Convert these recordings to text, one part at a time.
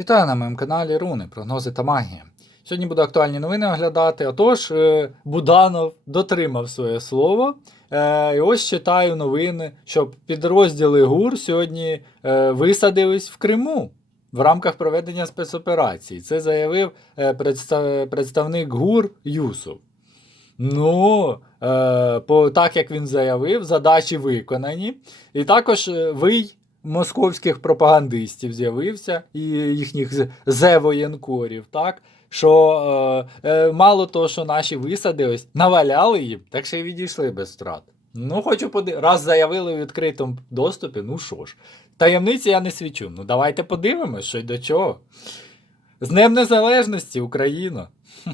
Вітаю на моєму каналі Руни, прогнози та магія. Сьогодні буду актуальні новини оглядати. Отож, е, Буданов дотримав своє слово. Е, І ось читаю новини, що підрозділи ГУР сьогодні е, висадились в Криму в рамках проведення спецоперації. Це заявив представник ГУР Юсов. Ну, по, так як він заявив, задачі виконані. І також вий московських пропагандистів з'явився і їхніх зе-воєнкорів, так? Що е, е, мало того, що наші висадились, наваляли їм, так ще й відійшли без втрат. Ну, хочу поди... раз заявили у відкритому доступі, ну що ж, таємниці я не свічу. Ну давайте подивимось, що й до чого. З Днем Незалежності, Україна!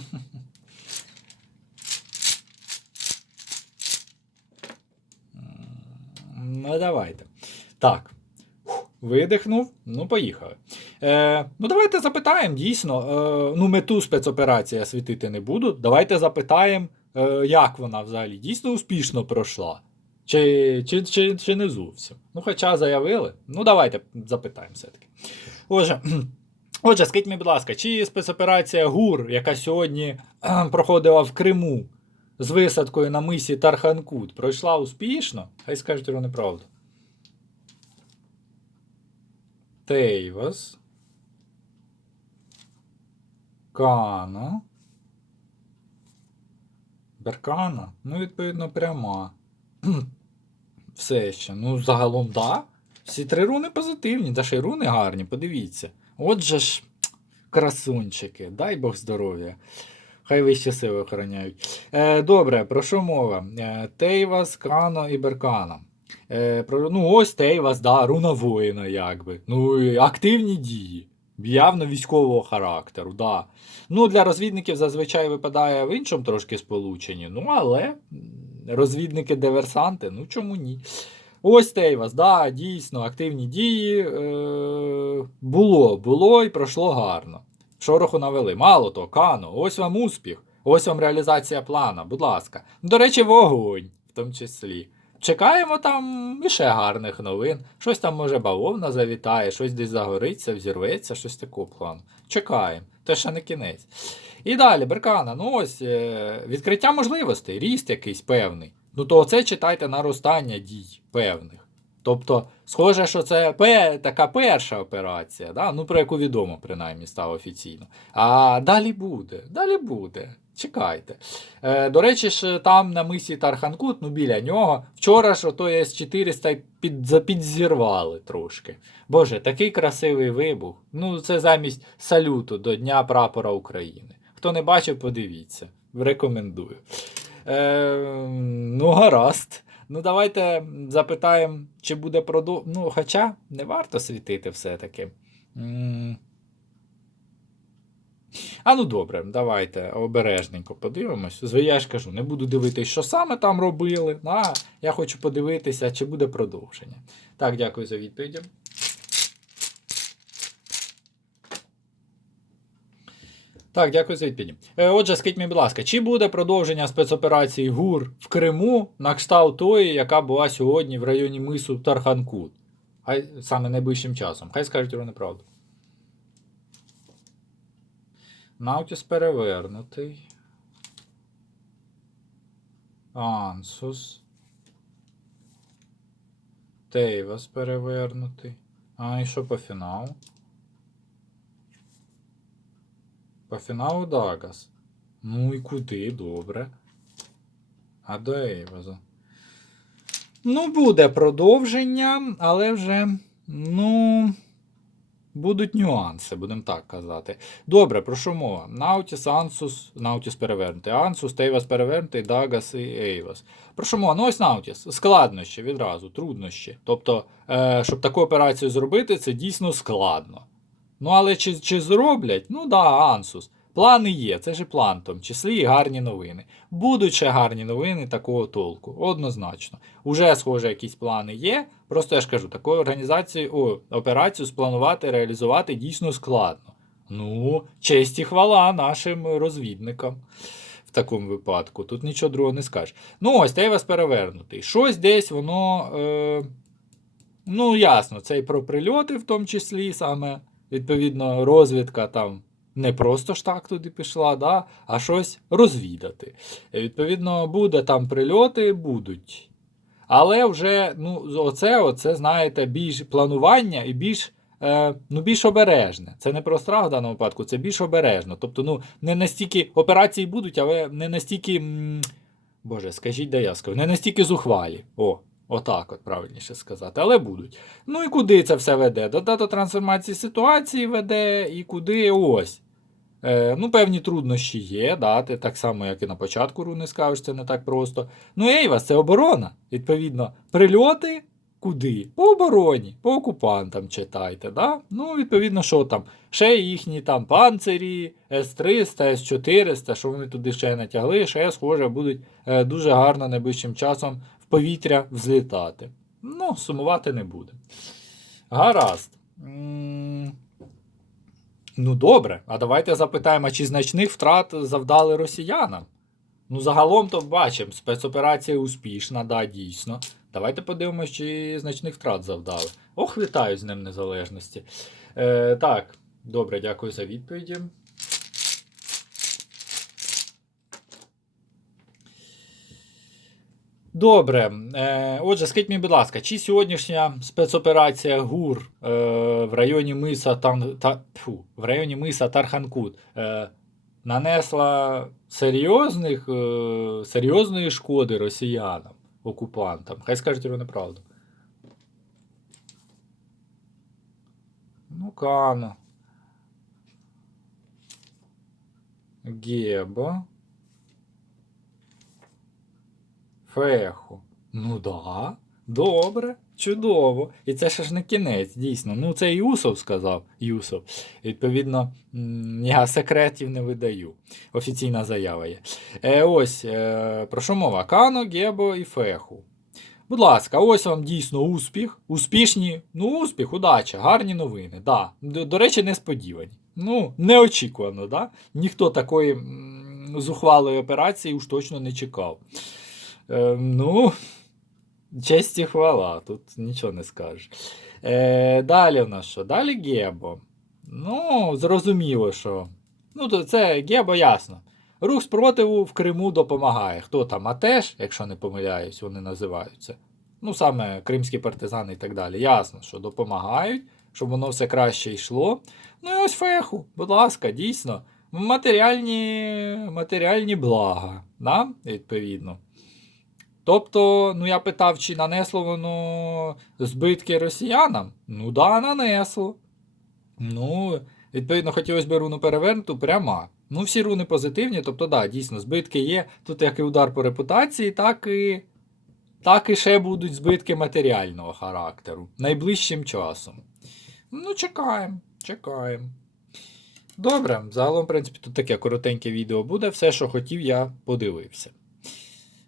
Ну, давайте. Так. Видихнув, ну поїхали. Е, ну, давайте запитаємо, дійсно. Е, ну, мету спецоперації я світити не буду. Давайте запитаємо, е, як вона взагалі дійсно успішно пройшла. Чи, чи, чи, чи не зовсім. Ну, хоча заявили. Ну, давайте запитаємо все-таки. Отже, отже, скажіть мені, будь ласка, чи спецоперація ГУР, яка сьогодні проходила в Криму з висадкою на мисі Тарханкут, пройшла успішно? Хай скажуть вони правду. Тейвас. Кана. Беркана. Ну, відповідно, пряма. Все ще. Ну, загалом, да. Всі три руни позитивні, та ще й руни гарні, подивіться. Отже ж, красунчики, дай Бог здоров'я. Хай вищі сили охороняють. Е, добре, про що мова? Е, Тейвас, Кано і Беркана. Е, про, ну, ось Тейвас, да, руна воїна, якби. Ну, активні дії. Явно військового характеру, да. Ну, для розвідників зазвичай випадає в іншому трошки сполученні. Ну, але розвідники-диверсанти, ну чому ні? Ось Тейвас, да, дійсно, активні дії. Е, було, було і пройшло гарно. Шороху навели. Мало того, Кано, ось вам успіх, ось вам реалізація плана, будь ласка. До речі, вогонь в тому числі. Чекаємо там іще гарних новин. Щось там, може, бавовна завітає, щось десь загориться, взірветься, щось такого плану. Чекаємо. Це ще не кінець. І далі, Беркана, ну ось е, відкриття можливостей, ріст якийсь певний. Ну то це читайте наростання дій певних. Тобто, схоже, що це така перша операція, да? ну про яку відомо, принаймні, стало офіційно. А далі буде, далі буде. Чекайте. Е, до речі, ж там на мисі Тарханкут, ну біля нього, вчора ж ото С-400 під, підзірвали трошки. Боже, такий красивий вибух. Ну, це замість салюту до Дня прапора України. Хто не бачив, подивіться. Рекомендую. Е, ну, гаразд. Ну, давайте запитаємо, чи буде продов... Ну, хоча не варто світити все-таки. А ну добре, давайте обережненько подивимось. Я ж кажу, не буду дивитися, що саме там робили. А, я хочу подивитися, чи буде продовження. Так, дякую за відповіді. Так, дякую за відповіді. Е, Отже, скажіть мені, будь ласка, чи буде продовження спецоперації ГУР в Криму на кшталт тої, яка була сьогодні в районі мису Тарханкут? Хай саме найближчим часом. Хай скажуть вони правду. Наутіс перевернутий. Ансус. Тейвас перевернутий. А, і що по фіналу? По фіналу Дагас. Ну і куди, добре. А до Ейваза. Ну, буде продовження, але вже, ну. Будуть нюанси, будемо так казати. Добре, про що мова? Наутіс, Ансус, Наутіс перевернутий. Ансус, Тейвас перевернутий, Дагас і Ейвас. Про що мова? Ну ось Наутіс. Складнощі відразу, труднощі. Тобто, е, щоб таку операцію зробити, це дійсно складно. Ну, але чи, чи зроблять? Ну да, Ансус. Плани є, це ж план, в тому числі і гарні новини. Будуть ще гарні новини такого толку, однозначно. Уже, схоже, якісь плани є. Просто я ж кажу, таку організацію, о, операцію спланувати, реалізувати дійсно складно. Ну, честь і хвала нашим розвідникам в такому випадку. Тут нічого другого не скажеш. Ну, ось Тейвас перевернутий. Щось десь воно. Е, ну, ясно, це і про прильоти, в тому числі саме відповідно, розвідка там не просто ж так туди пішла, да, а щось розвідати. Відповідно, буде там прильоти, будуть. Але вже, ну, оце, оце, знаєте, більш планування і більш, е, ну, більш обережне. Це не про страх в даному випадку, це більш обережно. Тобто, ну, не настільки операції будуть, але не настільки. Боже, скажіть, де я скажу, не настільки зухвалі. О, отак, от правильніше сказати, але будуть. Ну і куди це все веде? До, до трансформації ситуації веде, і куди ось. Е, ну, певні труднощі є, да, ти так само, як і на початку руни скажеш, це не так просто. Ну, Ейвас, це оборона. Відповідно, прильоти куди? По обороні, по окупантам читайте. Да? Ну, відповідно, що там? Ще їхні там панцирі, С-300, С-400, що вони туди ще натягли, ще, схоже, будуть е, дуже гарно найближчим часом в повітря взлітати. Ну, сумувати не буде. Гаразд. Ну, добре, а давайте запитаємо, чи значних втрат завдали росіянам? Ну, загалом то бачимо, спецоперація успішна, да, дійсно. Давайте подивимося, чи значних втрат завдали. Ох, вітаю з ним Незалежності. Е, так, добре, дякую за відповіді. Добре. Е, отже, скажіть мені, будь ласка, чи сьогоднішня спецоперація ГУР е, в районі Миса Тан, та, тьфу, в районі Миса Тарханкут е, нанесла серйозних, серйозної шкоди росіянам, окупантам? Хай скажуть вони правду. Ну, Кано. Геба. Феху. Ну да. Добре, чудово. І це ще ж не кінець, дійсно. Ну, це Юсов сказав. Юсов. Відповідно, я секретів не видаю. Офіційна заява є. Е, ось, е, про що мова? Кано, Гебо і Феху. Будь ласка, ось вам дійсно успіх. Успішні, ну, успіх, удача, гарні новини. Да. До, до речі, несподівані. Ну, неочікувано, да? Ніхто такої зухвалої операції уж точно не чекав. Е, ну, честь і хвала, тут нічого не скажеш. Е, далі в нас що? Далі Гебо. Ну, зрозуміло, що. Ну, то це Гебо ясно. Рух спротиву в Криму допомагає. Хто там Атеш, якщо не помиляюсь, вони називаються. Ну, саме кримські партизани і так далі. Ясно, що допомагають, щоб воно все краще йшло. Ну і ось феху, будь ласка, дійсно. Матеріальні, матеріальні блага, да? відповідно. Тобто, ну я питав, чи нанесло воно збитки росіянам? Ну да, нанесло. Ну, відповідно, хотілося б руну перевернуту пряма. Ну, всі руни позитивні, тобто, да, дійсно, збитки є. Тут як і удар по репутації, так і, так і ще будуть збитки матеріального характеру найближчим часом. Ну, чекаємо, чекаємо. Добре, загалом, в принципі, тут таке коротеньке відео буде. Все, що хотів, я подивився.